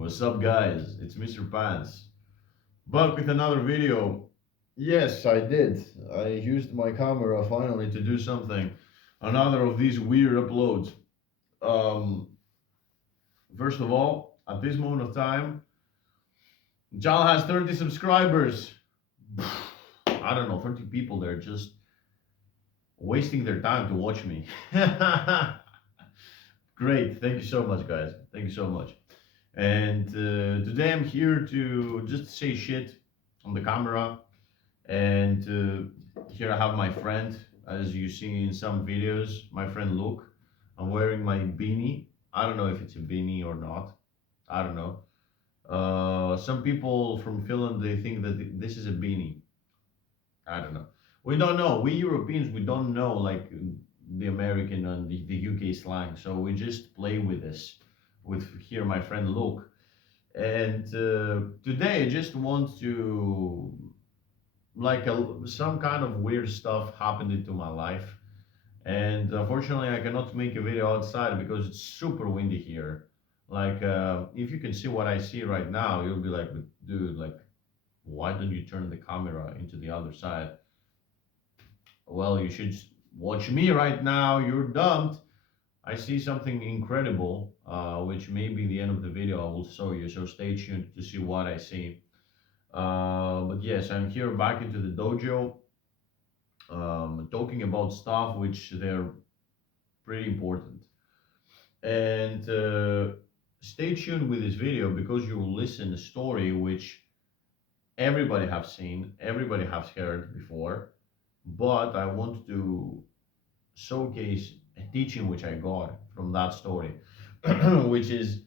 What's up, guys? It's Mr. Pants. Back with another video. Yes, I did. I used my camera finally to do something. Another of these weird uploads. Um, First of all, at this moment of time, Jal has 30 subscribers. I don't know, 30 people there just wasting their time to watch me. Great. Thank you so much, guys. Thank you so much. And today I'm here to just say shit on the camera. And here I have my friend, as you see in some videos, my friend Luke. I'm wearing my beanie. I don't know if it's a beanie or not. I don't know. Some people from Finland, they think that this is a beanie. I don't know. We don't know. We Europeans, we don't know like the American and the UK slang. So we just play with this. With here my friend Luke. And today I just want to some kind of weird stuff happened into my life, and unfortunately I cannot make a video outside because it's super windy here. If you can see what I see right now, you'll be like, dude, like, why don't you turn the camera into the other side? Well, you should watch me right now. You're dumped. I see something incredible, which maybe the end of the video I will show you, so stay tuned to see what I see. But yes, I'm here back into the dojo, talking about stuff which they're pretty important. And stay tuned with this video because you will listen a story which everybody have seen, everybody has heard before, but I want to showcase a teaching which I got from that story, which is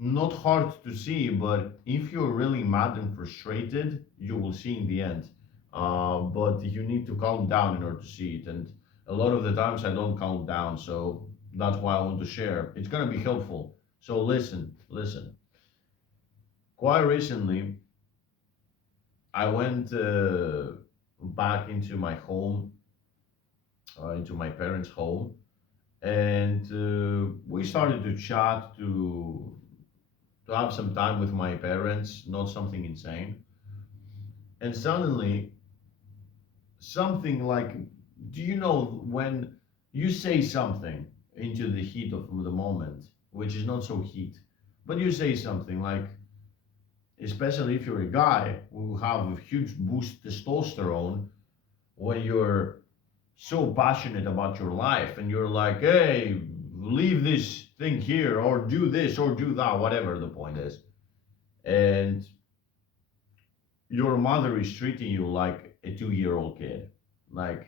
not hard to see, but if you're really mad and frustrated, you will see in the end. But you need to calm down in order to see it. And a lot of the times I don't calm down, so that's why I want to share. It's gonna be helpful. So listen, listen. Quite recently, I went back into my home, into my parents' home, and we started to chat to have some time with my parents, not something insane. And suddenly, something like, do you know when you say something into the heat of the moment, which is not so heat, but you say something like, especially if you're a guy who have a huge boost testosterone, when you're so passionate about your life and you're like, hey, leave this thing here or do this or do that, whatever the point is. And your mother is treating you like a 2 year old kid. Like,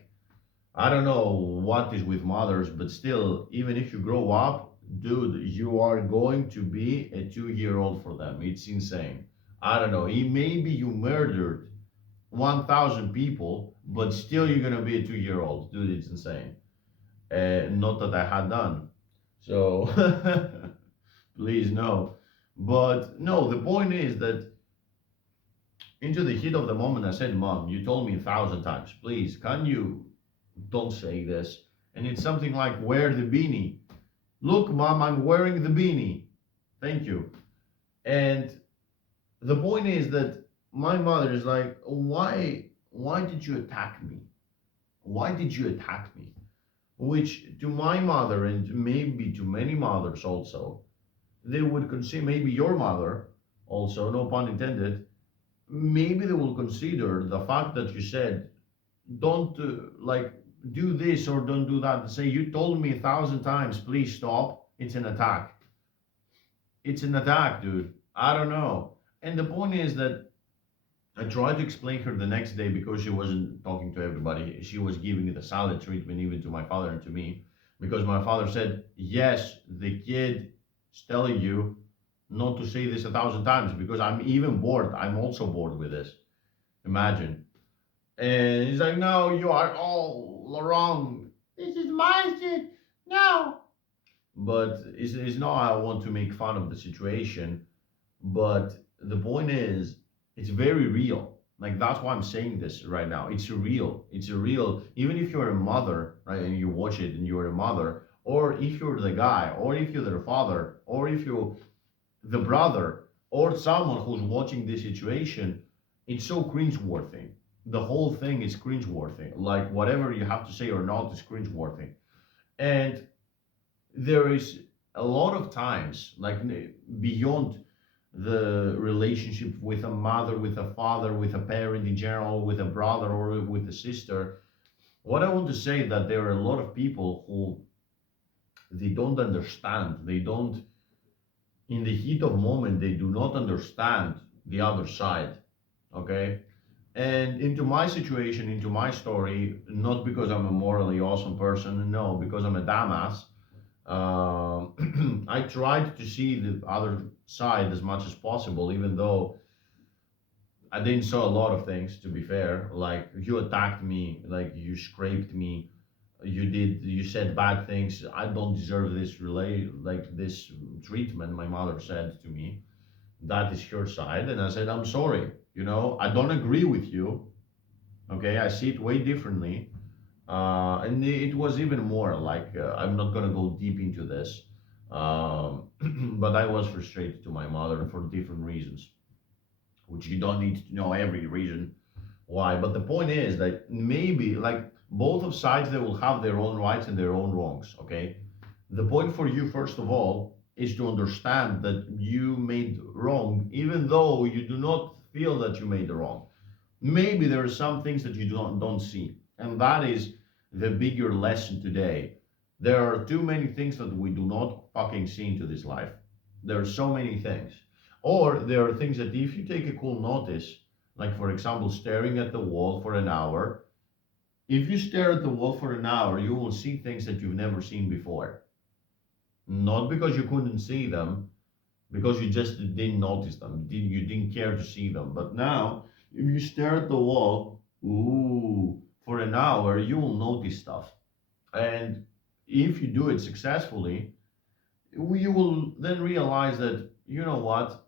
I don't know what is with mothers, but still, even if you grow up, dude, you are going to be a 2 year old for them. It's insane. I don't know. Maybe you murdered 1,000 people, but still you're gonna be a 2 year old. Dude, it's insane. Not that I had done. So, please, no. But no, the point is that into the heat of the moment, I said, Mom, you told me 1,000 times, please, can you don't say this? And it's something like, wear the beanie. Look, Mom, I'm wearing the beanie. Thank you. And the point is that my mother is like, why did you attack me? Why did you attack me? Which to my mother and maybe to many mothers also, they would consider, maybe your mother also, no pun intended, maybe they will consider the fact that you said, don't like do this or don't do that, and say, you told me 1,000 times, please stop. It's an attack. It's an attack, dude. I don't know. And the point is that I tried to explain her the next day because she wasn't talking to everybody. She was giving it a silent treatment even to my father and to me. Because my father said, yes, the kid is telling you not to say this 1,000 times because I'm even bored. I'm also bored with this. Imagine. And he's like, no, you are all wrong. This is my shit. No. But it's not I want to make fun of the situation. But the point is, it's very real. Like, that's why I'm saying this right now. It's real. It's real. Even if you're a mother, right, and you watch it and you're a mother, or if you're the guy, or if you're the father, or if you're the brother, or someone who's watching this situation, it's so cringeworthy. The whole thing is cringeworthy. Like whatever you have to say or not is cringeworthy. And there is a lot of times, like beyond the relationship with a mother, with a father, with a parent in general, with a brother or with a sister. What I want to say that there are a lot of people who they don't understand. They don't, in the heat of moment, they do not understand the other side. Okay. And into my situation, into my story, not because I'm a morally awesome person, no, because I'm a dumbass. I tried to see the other side as much as possible, even though I didn't saw a lot of things. To be fair, like you attacked me, like you scraped me, you said bad things. I don't deserve this like this treatment. My mother said to me, that is her side, and I said I'm sorry. I don't agree with you. Okay, I see it way differently. And it was even more like I'm not gonna go deep into this, but I was frustrated to my mother for different reasons, which you don't need to know every reason why. But the point is that maybe like both of sides they will have their own rights and their own wrongs. Okay, the point for you first of all is to understand that you made wrong, even though you do not feel that you made the wrong. Maybe there are some things that you don't see, and that is the bigger lesson today. There are too many things that we do not fucking see into this life. There are so many things, or there are things that if you take a cool notice, like for example staring at the wall for an hour, if you stare at the wall for an hour you will see things that you've never seen before, not because you couldn't see them, because you just didn't notice them. You didn't care to see them. But now, if you stare at the wall, ooh, for an hour, you will notice stuff. And if you do it successfully, you will then realize that, you know what,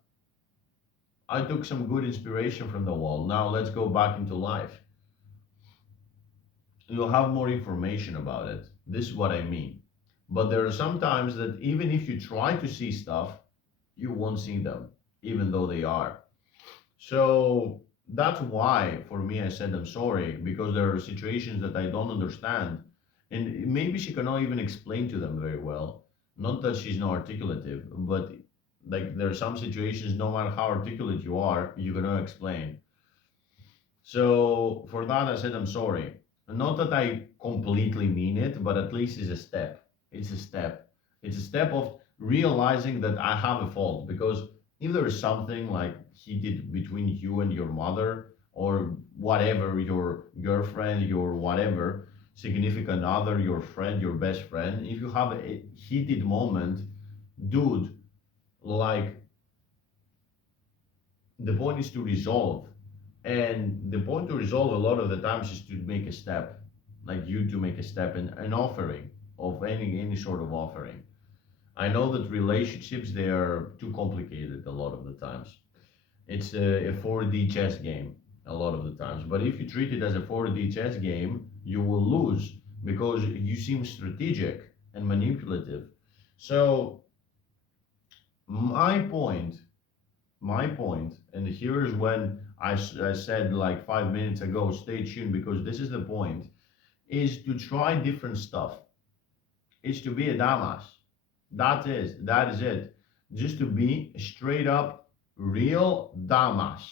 I took some good inspiration from the wall. Now let's go back into life. You'll have more information about it. This is what I mean. But there are some times that even if you try to see stuff, you won't see them, even though they are. So that's why, for me, I said I'm sorry because there are situations that I don't understand, and maybe she cannot even explain to them very well. Not that she's not articulative, but like there are some situations, no matter how articulate you are, you cannot explain. So for that, I said I'm sorry. Not that I completely mean it, but at least it's a step. It's a step. It's a step of realizing that I have a fault. Because if there is something like he did between you and your mother, or whatever, your girlfriend, your whatever, significant other, your friend, your best friend, if you have a heated moment, dude, like the point is to resolve. And the point to resolve a lot of the times is to make a step, like you to make a step in an offering of any sort of offering. I know that relationships they are too complicated a lot of the times. It's a 4D chess game a lot of the times. But if you treat it as a 4D chess game, you will lose because you seem strategic and manipulative. So my point my point, and here's when I said like 5 minutes ago, stay tuned because this is the point, is to try different stuff. It's to be a damas. That is it. Just to be straight up real damas.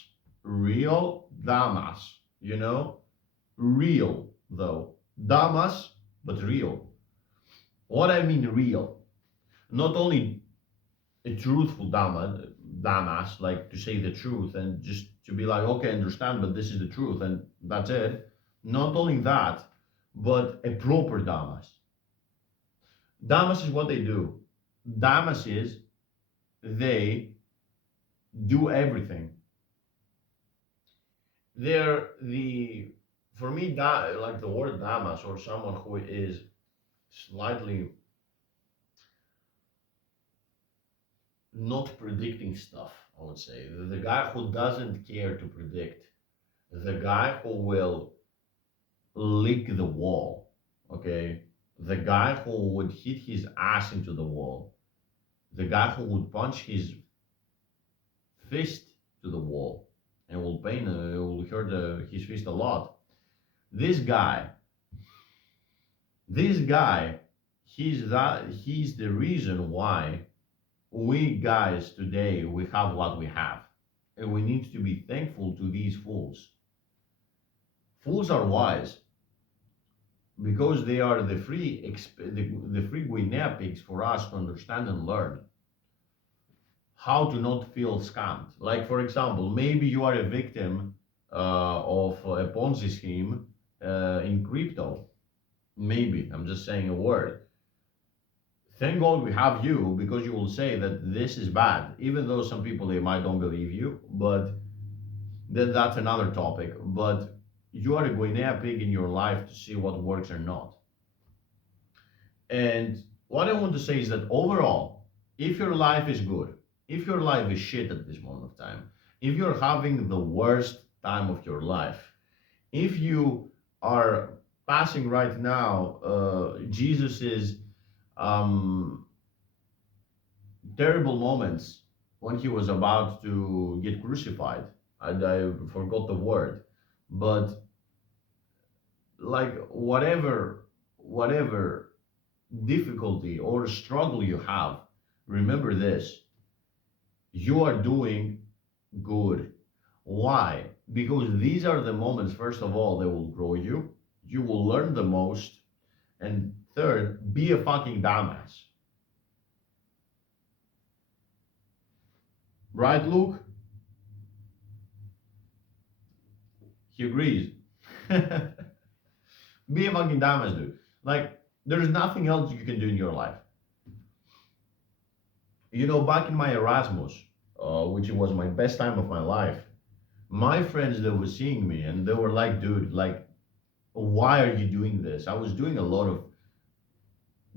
Real damas. Real though. Damas, but real. What I mean real. Not only a truthful damas, like to say the truth and just to be like, okay, I understand, but this is the truth, and that's it. Not only that, but a proper damas. Damas is what they do. Damas is they do everything. They're the for me like the word damas or someone who is slightly not predicting stuff. I would say the guy who doesn't care to predict, the guy who will lick the wall, okay? The guy who would hit his ass into the wall, the guy who would punch his fist to the wall and will pain, will hurt his fist a lot. This guy, this guy, he's the reason why we guys today we have what we have, and we need to be thankful to these fools. Fools are wise because they are the free guinea pigs for us to understand and learn how to not feel scammed. Like for example, maybe you are a victim of a Ponzi scheme in crypto. Maybe I'm just saying a word. Thank God we have you because you will say that this is bad, even though some people they might don't believe you. But that's another topic. But you are a guinea pig in your life to see what works or not. And what I want to say is that overall, if your life is good, if your life is shit at this moment of time, if you're having the worst time of your life, if you are passing right now Jesus is um, terrible moments when he was about to get crucified. I forgot the word, but like whatever difficulty or struggle you have, remember this: you are doing good. Why? Because these are the moments, first of all, that will grow you. You will learn the most, and third, be a fucking dumbass. Right, Luke? He agrees. Be a fucking dumbass, dude. Like, there's nothing else you can do in your life. You know, back in my Erasmus, which was my best time of my life, my friends that were seeing me and they were like, dude, like, why are you doing this? I was doing a lot of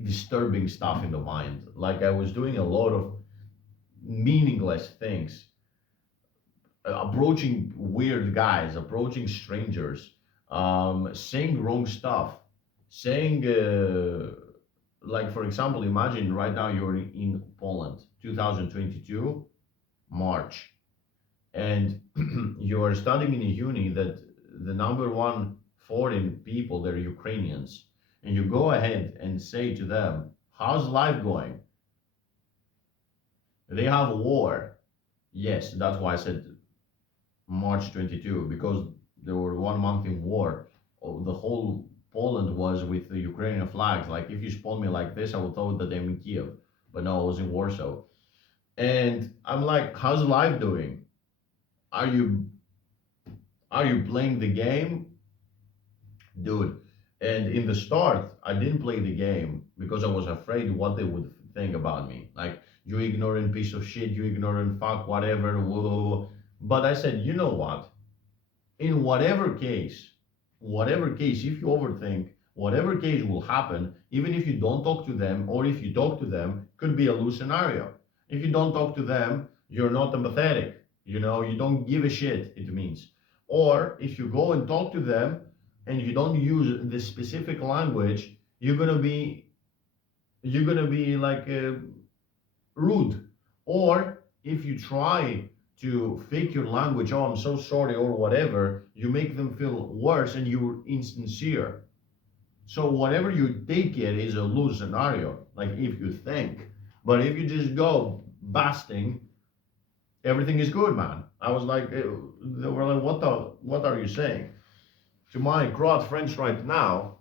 disturbing stuff in the mind. Like, I was doing a lot of meaningless things, approaching weird guys, approaching strangers, saying wrong stuff, saying, like, for example, imagine right now you're in Poland, 2022, March, and you are studying in a uni that the number one foreign people, they're Ukrainians, and you go ahead and say to them, how's life going? They have a war. Yes, that's why I said March 22, because there were 1 month in war. Oh, the whole Poland was with the Ukrainian flags. Like if you spawn me like this, I would thought that I'm in Kiev, but no, I was in Warsaw. And I'm like, how's life doing? Are you playing the game, dude? And in the start, I didn't play the game because I was afraid what they would think about me. Like, you ignorant piece of shit, you ignorant fuck, whatever. Whoa. But I said, you know what? In whatever case, if you overthink, whatever case will happen, even if you don't talk to them, or if you talk to them, could be a loose scenario. If you don't talk to them, you're not empathetic. You know, you don't give a shit, it means. Or if you go and talk to them and you don't use the specific language, you're gonna be like rude. Or if you try to fake your language, oh, I'm so sorry, or whatever, you make them feel worse and you're insincere. So whatever you take it is a lose scenario, like if you think. But if you just go basting, everything is good, man. I was like, they were like, what are you saying? To my Croat friends right now,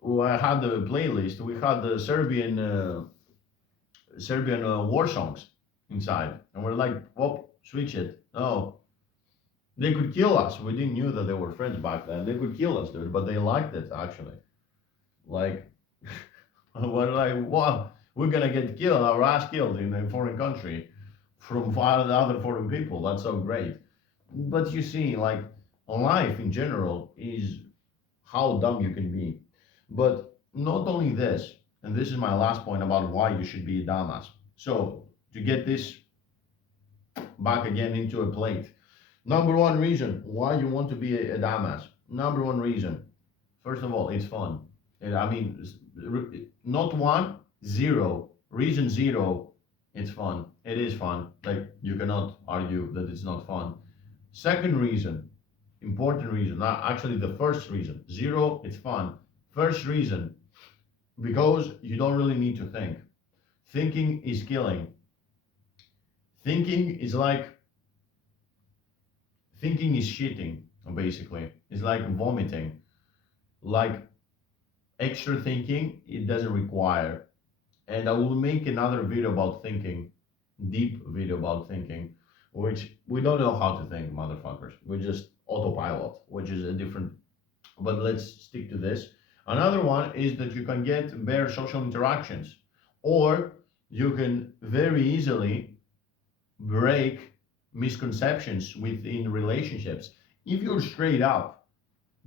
who I had the playlist, we had the Serbian war songs inside, and we're like, "Whoop, switch it." No, they could kill us. We didn't knew that they were friends back then. They could kill us, dude, but they liked it actually. Like, we're like, what? We're gonna get killed, our ass killed in a foreign country from other foreign people. That's so great. But you see, like, life in general is how dumb you can be. But not only this, and this is my last point about why you should be a dumbass. So, to get this back again into a plate, number one reason why you want to be a dumbass. Number one reason, first of all, it's fun. And I mean, not one, zero. Reason zero, it's fun. It is fun. Like, you cannot argue that it's not fun. Second reason, important reason, actually the first reason, zero, it's fun. First reason, because you don't really need to think. Thinking is killing. Thinking is like, thinking is shitting, basically. It's like vomiting. Like, extra thinking, it doesn't require. And I will make another video about thinking, deep video about thinking, which we don't know how to think, motherfuckers. We just autopilot, which is a different. But let's stick to this. Another one is that you can get better social interactions, or you can very easily break misconceptions within relationships. If you're straight up,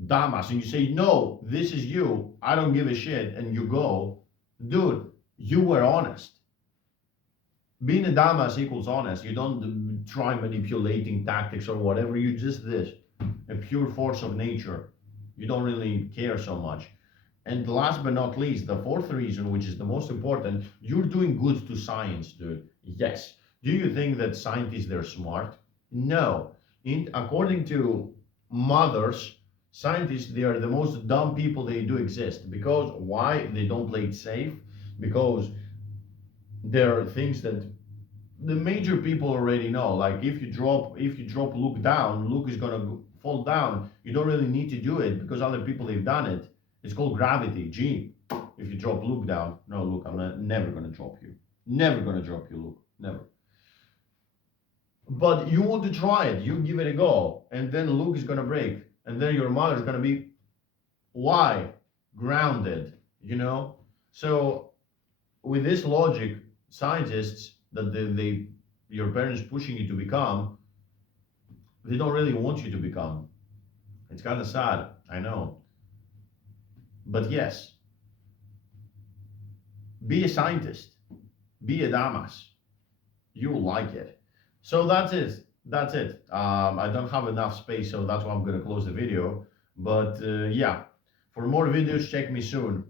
Damas, and you say, no, this is you, I don't give a shit, and you go, dude, you were honest. Being a Damas equals honest. You don't try manipulating tactics or whatever, you just this, a pure force of nature. You don't really care so much. And last but not least, the fourth reason, which is the most important, you're doing good to science, dude. Yes. Do you think that scientists, they're smart? No. According to mothers, scientists, they are the most dumb people they do exist. Because why? They don't play it safe. Because there are things that the major people already know. Like, if you drop Luke down, Luke is gonna fall down. You don't really need to do it because other people, they've done it. It's called gravity. G. If you drop Luke down, no, Luke, never gonna drop you. Never gonna drop you, Luke. Never. But you want to try it. You give it a go, and then Luke is gonna break, and then your mother's gonna be why grounded. You know. So with this logic, scientists that your parents pushing you to become, they don't really want you to become. It's kind of sad, I know. But yes, be a scientist, be a Damas. You will like it. So that's it. That's it. I don't have enough space, so that's why I'm gonna close the video. But yeah, for more videos, check me soon.